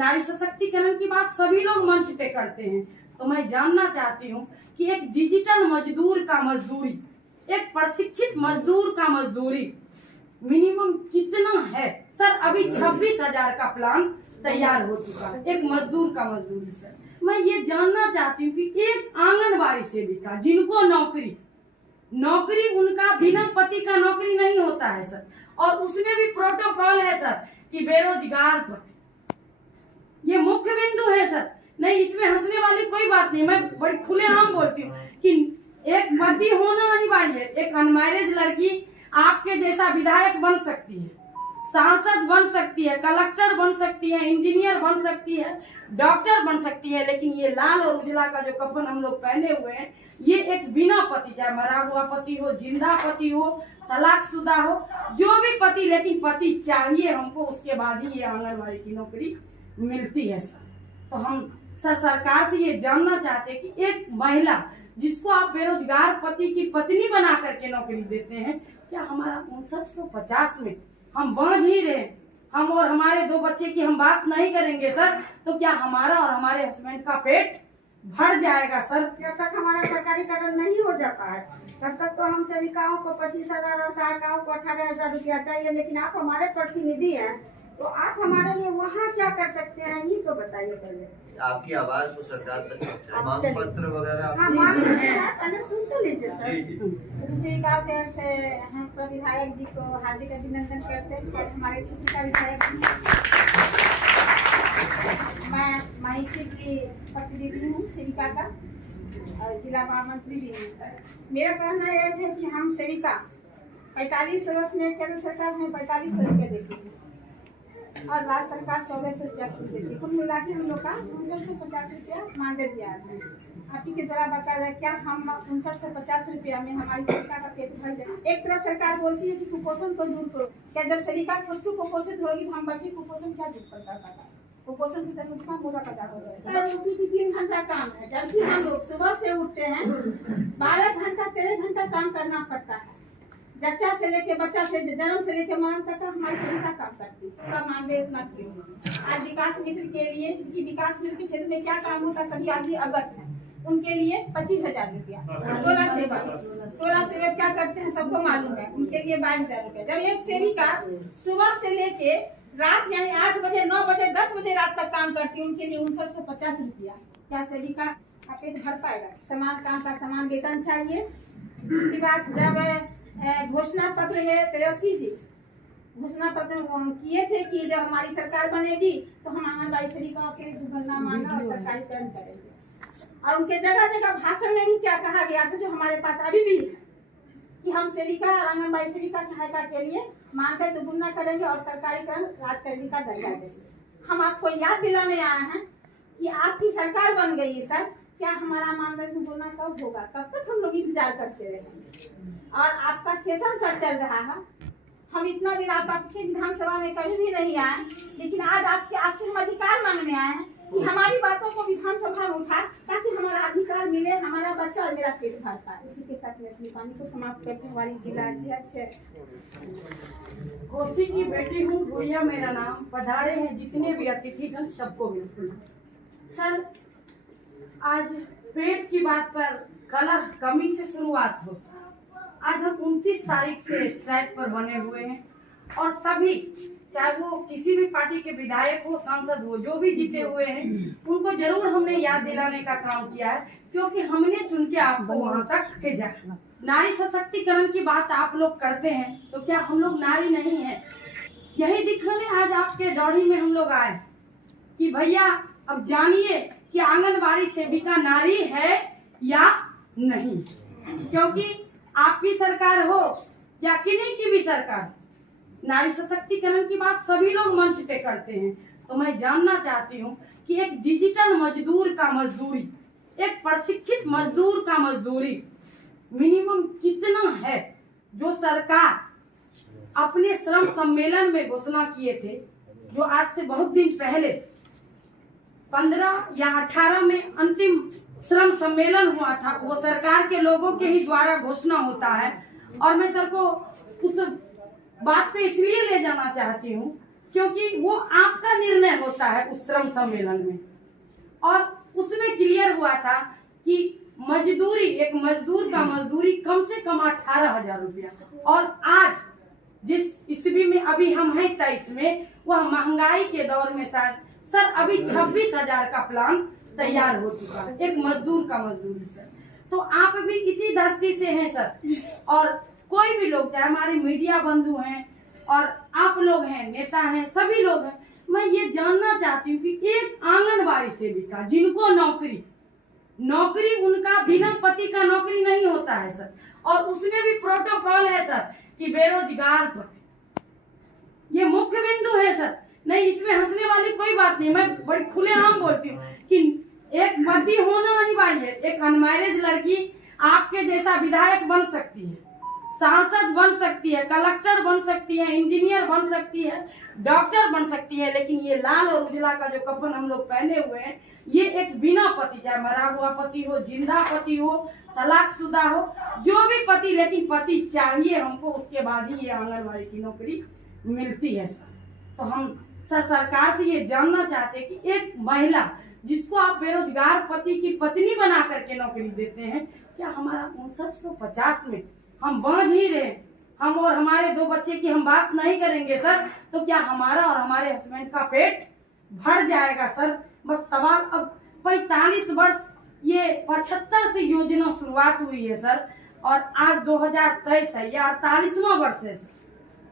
नारी सशक्तिकरण की बात सभी लोग मंच पे करते हैं, तो मैं जानना चाहती हूँ कि एक डिजिटल मजदूर का मजदूरी, एक प्रशिक्षित मजदूर का मजदूरी मिनिमम कितना है सर? अभी 26,000 का प्लान तैयार हो चुका है एक मजदूर का मजदूरी। सर मैं ये जानना चाहती हूँ कि एक आंगनबाड़ी सेविका जिनको नौकरी उनका बिना पति का नौकरी नहीं होता है सर, और उसमें भी प्रोटोकॉल है सर कि बेरोजगार पति, ये मुख्य बिंदु है सर। नहीं, इसमें हंसने वाली कोई बात नहीं, मैं बड़ी खुलेआम बोलती हूँ कि एक पति होना अनिवार्य है। एक अनमैरिज लड़की आपके जैसा विधायक बन सकती है, सांसद बन सकती है, कलेक्टर बन सकती है, इंजीनियर बन सकती है, डॉक्टर बन सकती है, लेकिन ये लाल और उजला का जो कफन हम लोग पहने हुए हैं, ये एक बिना पति, चाहे मरा हुआ पति हो, जिंदा पति हो, तलाकशुदा हो, जो भी पति, लेकिन पति चाहिए हमको, उसके बाद ही ये आंगनबाड़ी की नौकरी मिलती है सर। तो हम सर सरकार से ये जानना चाहते हैं कि एक महिला जिसको आप बेरोजगार पति की पत्नी बना करके नौकरी देते हैं, क्या हमारा 5950 में हम बांझ ही रहे, हम और हमारे 2 बच्चे की हम बात नहीं करेंगे सर, तो क्या हमारा और हमारे हस्बैंड का पेट भर जाएगा सर? जब तक हमारा सरकारीकरण नहीं हो जाता है तब तक तो हम सेविकाओं को 25,000 और सहायिकाओं को 18,000 रुपया चाहिए। लेकिन आप हमारे प्रतिनिधि हैं, तो आप हमारे लिए वहाँ क्या कर सकते हैं, ये तो बताइए पहले। आपकी आवाज को सरकार तक पहुंचाए, मांग पत्र वगैरह हाँ, मांग पत्र है, पहले सुन तो लीजिए सर। सभी सेविकाओं की ओर से हम विधायक जी को हार्दिक अभिनंदन करते हैं और हमारे क्षेत्र का विधायक मैं महिषी की प्रतिनिधि हूँ सेविका का और जिला महामंत्री भी हूँ। मेरा कहना यह है कि हम सेविका 45 वर्ष में केंद्र सरकार में 4500 रुपये देती है और राज्य सरकार 1400 रुपया देती है। कुल मिला के हम लोग का 5950 रुपया मानदेय दिया है। आप ही के द्वारा बता रहे क्या हम 5950 रुपया में हमारी सेविका का पेट भर जाए? एक तरफ सरकार बोलती है कि कुपोषण को दूर करो, क्या जब सेविका खुद को कुपोषित होगी तो हम बच्चे कुपोषण क्या दूर कर पाता? कुपोषण से तक उसका पूरा पता हो जाएगा। उनकी 3 घंटा काम है, जबकि हम लोग सुबह से उठते हैं 12 घंटा 13 घंटा काम करना पड़ता है। बच्चा से जन्म से लेके मरण तक हमारी सेविका काम करती है, उसका मानदेय उतना क्यों? आज विकास मित्र के लिए, क्योंकि विकास मित्र के क्षेत्र में क्या काम होता है सभी आदमी अवगत है, उनके लिए 25,000 रुपया। टोला सेवक क्या करते हैं सबको मालूम है, उनके लिए 22,000 रुपया। जब एक सेविका सुबह से लेके रात यानी 8 बजे 9 बजे 10 बजे रात तक काम करती है, उनके लिए 5950 रुपया। क्या सेविका का पेट भर पाएगा? समान काम का समान वेतन चाहिए। उसके बाद जब घोषणा पत्र है 83 जी घोषणा पत्र किए थे कि जब हमारी सरकार बनेगी तो हम आंगनबाड़ी सेविकाओं के लिए दुर्घटना मानना और सरकारीकरण करेंगे। और उनके जगह जगह भाषण में भी क्या कहा गया था, जो हमारे पास अभी भी है, कि हम सेविका और आंगनबाड़ी सेविका सहायता के लिए मानदेय दोगुना करेंगे और सरकारीकरण राजकर्मी का दर्जा देंगे। हम आपको याद दिलाने आए हैं कि आपकी सरकार बन गई है सर, क्या हमारा मानदेय दोगुना कब होगा? कब तक हम लोग इंतजार करते रहेंगे? और आपका सेशन सर चल रहा है, हम इतना दिन आपके विधानसभा में कभी भी नहीं आए, लेकिन आज आपसे हम अधिकार मांगने आए हैं कि हमारी बातों को विधानसभा में उठा ताकि हमारा अधिकार मिले, हमारा बच्चा और मेरा पेट भर पाए। इसी के साथ मैं अपनी वाणी को समाप्त करती हूँ। हमारी जिला अध्यक्ष कोसी की बेटी हूँ, गुड़िया मेरा नाम। पधारे हैं जितने भी अतिथिगण, सबको बिल्कुल। सर आज पेट की बात पर कलह कमी से शुरुआत हो। आज हम 29 तारीख से स्ट्राइक पर बने हुए हैं और सभी, चाहे वो किसी भी पार्टी के विधायक हो, सांसद हो, जो भी जीते हुए हैं, उनको जरूर हमने याद दिलाने का काम किया है, क्योंकि हमने चुन के आपको वहां तक भेजा। नारी सशक्तिकरण की बात आप लोग करते हैं, तो क्या हम लोग नारी नहीं है? यही दिखाने आज आपके दौड़ी में हम लोग आए कि भैया अब जानिए कि आंगनबाड़ी सेविका नारी है या नहीं, क्योंकि आपकी सरकार हो या किन्हीं की भी सरकार, नारी सशक्तिकरण की बात सभी लोग मंच पे करते हैं। तो मैं जानना चाहती हूँ कि एक डिजिटल मजदूर का मजदूरी, एक प्रशिक्षित मजदूर का मजदूरी मिनिमम कितना है, जो सरकार अपने श्रम सम्मेलन में घोषणा किए थे, जो आज से बहुत दिन पहले 15 या 18 में अंतिम श्रम सम्मेलन हुआ था, वो सरकार के लोगों के ही द्वारा घोषणा होता है। और मैं सर को उस बात पे इसलिए ले जाना चाहती हूँ क्योंकि वो आपका निर्णय होता है उस श्रम सम्मेलन में। और उसमें क्लियर हुआ था कि मजदूरी, एक मजदूर का मजदूरी कम से कम 18,000 रुपया, और आज जिस ईस्वी में अभी हम हैं 23 में, वह महंगाई के दौर में शायद सर अभी 26,000 का प्लान तैयार हो चुका है एक मजदूर का मजदूरी सर। तो आप भी इसी धरती से हैं सर, और कोई भी लोग, चाहे हमारे मीडिया बंधु हैं और आप लोग हैं, नेता हैं, सभी लोग हैं, मैं ये जानना चाहती हूँ कि एक आंगनबाड़ी सेविका जिनको नौकरी उनका बिना पति का नौकरी नहीं होता है सर, और उसमें भी प्रोटोकॉल है सर कि बेरोजगार पति, ये मुख्य बिंदु है सर। नहीं, इसमें हंसने वाली कोई बात नहीं, मैं बड़ी खुलेआम बोलती हूँ कि एक पति होना अनिवार्य है। एक अनमैरिज लड़की आपके जैसा विधायक बन सकती है, सांसद बन सकती है, कलेक्टर बन सकती है, इंजीनियर बन सकती है, डॉक्टर बन सकती है, लेकिन ये लाल और उजला का जो कफन हम लोग पहने हुए हैं, ये एक बिना पति, चाहे मरा हुआ पति हो, जिंदा पति हो, तलाकशुदा हो, जो भी पति, लेकिन पति चाहिए हमको, उसके बाद ही ये आंगनबाड़ी की नौकरी मिलती है सर। तो हम सर सरकार से ये जानना चाहते हैं कि एक महिला जिसको आप बेरोजगार पति की पत्नी बना करके नौकरी देते हैं, क्या हमारा 5950 में हम बांझ ही रहे, हम और हमारे 2 बच्चे की हम बात नहीं करेंगे सर, तो क्या हमारा और हमारे हस्बैंड का पेट भर जाएगा सर? बस सवाल, अब 45 वर्ष, ये 75 से योजना शुरुआत हुई है सर, और आज 2023 है, ये 48वां वर्ष है सर,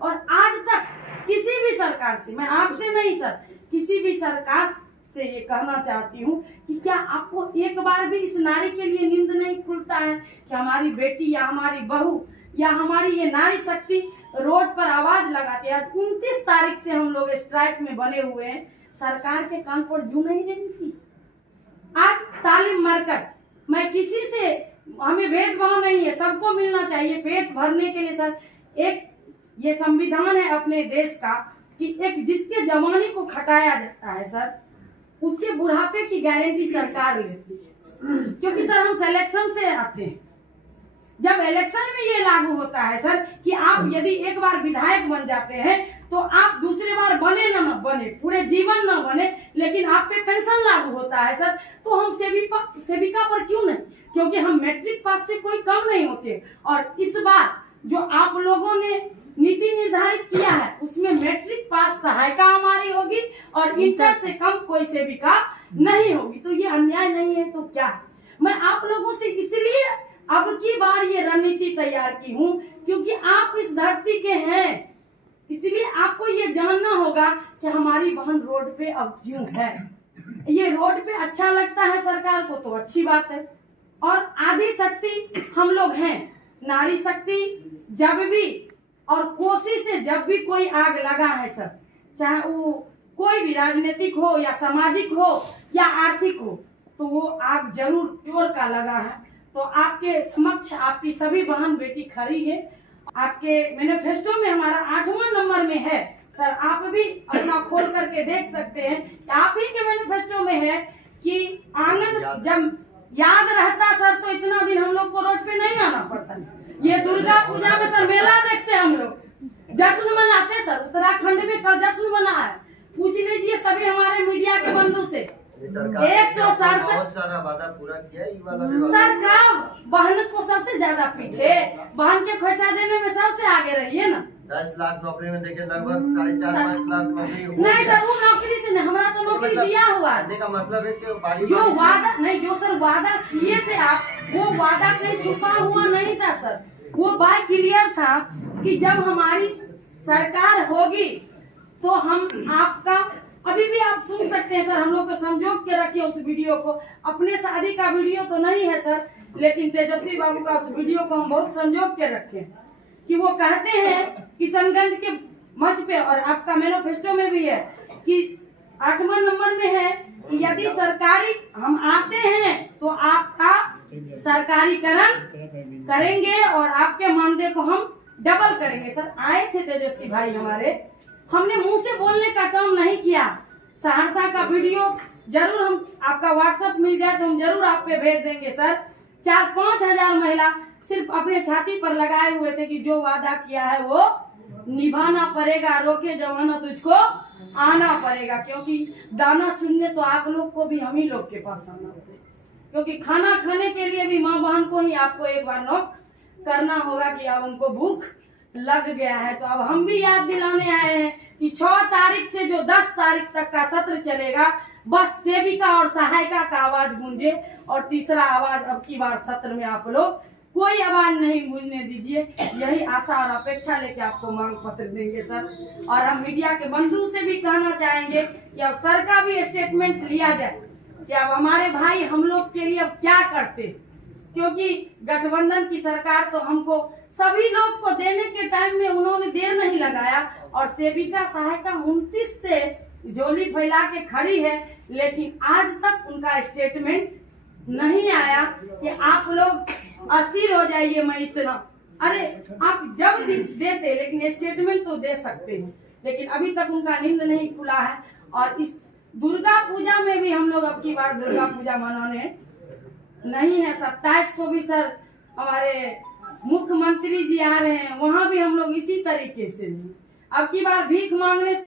और आज तक किसी भी सरकार से, मैं आपसे नहीं सर, किसी भी सरकार से ये कहना चाहती हूँ कि क्या आपको एक बार भी इस नारी के लिए नींद नहीं खुलता है कि हमारी बेटी या हमारी बहू या हमारी ये नारी शक्ति रोड पर आवाज लगाती है। 29 तारीख से हम लोग स्ट्राइक में बने हुए हैं, सरकार के कान पर जू नहीं रही थी। आज तालीम मरकज, मैं किसी से, हमें भेदभाव नहीं है, सबको मिलना चाहिए पेट भरने के लिए सर। एक ये संविधान है अपने देश का कि एक जिसके जवानी को खटाया जाता है सर, उसके बुढ़ापे की गारंटी सरकार लेती है, क्योंकि सर हम सिलेक्शन से आते हैं। जब इलेक्शन में ये लागू होता है सर कि आप यदि एक बार विधायक बन जाते हैं तो आप दूसरी बार बने न बने, पूरे जीवन न बने, लेकिन आप पे पेंशन लागू होता है सर, तो हम सेविका पर क्यों नहीं? क्योंकि हम मैट्रिक पास से कोई कम नहीं होते, और इस बार जो आप लोगों ने नीति निर्धारित किया है उसमें मैट्रिक पास सहायिका हमारी होगी और इंटर से कम कोई सेविका नहीं होगी। तो ये अन्याय नहीं है तो क्या है? मैं आप लोगों से इसलिए अब की बार ये रणनीति तैयार की हूँ क्योंकि आप इस धरती के हैं, इसलिए आपको ये जानना होगा कि हमारी बहन रोड पे अब क्यों है। ये रोड पे अच्छा लगता है सरकार को तो अच्छी बात है, और आदि शक्ति हम लोग हैं, नारी शक्ति जब भी और कोशिश से जब भी कोई आग लगा है सर, चाहे वो कोई भी राजनीतिक हो या सामाजिक हो या आर्थिक हो, तो वो आग जरूर चोर का लगा है। तो आपके समक्ष आपकी सभी बहन बेटी खड़ी है। आपके मैनिफेस्टो में हमारा 8वां नंबर में है सर, आप भी अपना खोल करके देख सकते हैं। आप ही के मैनिफेस्टो में है कि आंगन जब याद रहता सर तो इतना दिन हम लोग को रोड पे नहीं आना पड़ता। ये दुर्गा पूजा में सर मेला देखते हम लोग, जश्न मनाते सर, उत्तराखंड में कल जश्न मना है, पूछ लीजिए सभी हमारे मीडिया के बंधु से। 167 बहुत सारा वादा पूरा किया है, ये वाला भी वादा सरकार बहन को सबसे ज्यादा पीछे, बहन के खोचा देने में सबसे आगे रही है ना। 10 लाख नौकरी में देखिए लगभग 4.5-5 लाख नौकरी नहीं सर, वो नौकरी से नहीं, हमारा तो नौकरी दिया हुआ है। कहने का मतलब है कि बारी जो वादा नहीं, जो सर वादा किए थे आप, वो वादा कहीं छुपा हुआ नहीं था सर, वो बात क्लियर था कि जब हमारी सरकार होगी तो हम आपका, अभी भी आप सुन सकते हैं सर, हम लोग को संजोग के रखिए उस वीडियो को। अपने शादी का वीडियो तो नहीं है सर, लेकिन तेजस्वी बाबू का उस वीडियो को हम बहुत संजोग के रखे कि वो कहते हैं किशनगंज के मंच पे, और आपका मैनिफेस्टो में भी है कि 8वां नंबर में है कि यदि सरकारी हम आते हैं तो आपका सरकारीकरण करेंगे और आपके मानदेय को हम डबल करेंगे। सर आए थे तेजस्वी भाई हमारे, हमने मुंह से बोलने का काम नहीं किया। सहरसा का वीडियो जरूर हम, आपका व्हाट्सएप मिल जाए तो हम जरूर आप पे भेज देंगे सर। 4-5 हजार महिला सिर्फ अपने छाती पर लगाए हुए थे कि जो वादा किया है वो निभाना पड़ेगा, रोके जमाना तुझको आना पड़ेगा, क्योंकि दाना चुनने तो आप लोग को भी हम ही लोग के पास आना पड़ेगा, क्योंकि खाना खाने के लिए भी माँ बहन को ही आपको एक बार नॉक करना होगा कि अब उनको भूख लग गया है। तो अब हम भी याद दिलाने आए हैं कि 6 तारीख से जो 10 तारीख तक का सत्र चलेगा, बस सेविका और सहायिका का आवाज गूंजे, और तीसरा आवाज अब की बार सत्र में आप लोग कोई आवाज नहीं गूंजने दीजिए। यही आशा और अपेक्षा लेके आपको मांग पत्र देंगे सर। और हम मीडिया के बंधु से भी कहना चाहेंगे कि अब सर का भी स्टेटमेंट लिया जाए कि अब हमारे भाई हम लोग के लिए अब क्या करते, क्योंकि गठबंधन की सरकार तो हमको सभी लोग को देने के टाइम में उन्होंने देर नहीं लगाया, और सेविका सहायिका 29 से झोली फैला के खड़ी है, लेकिन आज तक उनका स्टेटमेंट नहीं आया कि आप लोग अस्थिर हो जाइए। मैं इतना, अरे आप जब देते लेकिन स्टेटमेंट तो दे सकते हैं, लेकिन अभी तक उनका नींद नहीं खुला है। और इस दुर्गा पूजा में भी हम लोग अब की बार दुर्गा पूजा मनाने नहीं है। 27 को भी सर हमारे मुख्यमंत्री जी आ रहे हैं, वहां भी हम लोग इसी तरीके से नहीं। अब की बार भीख मांगने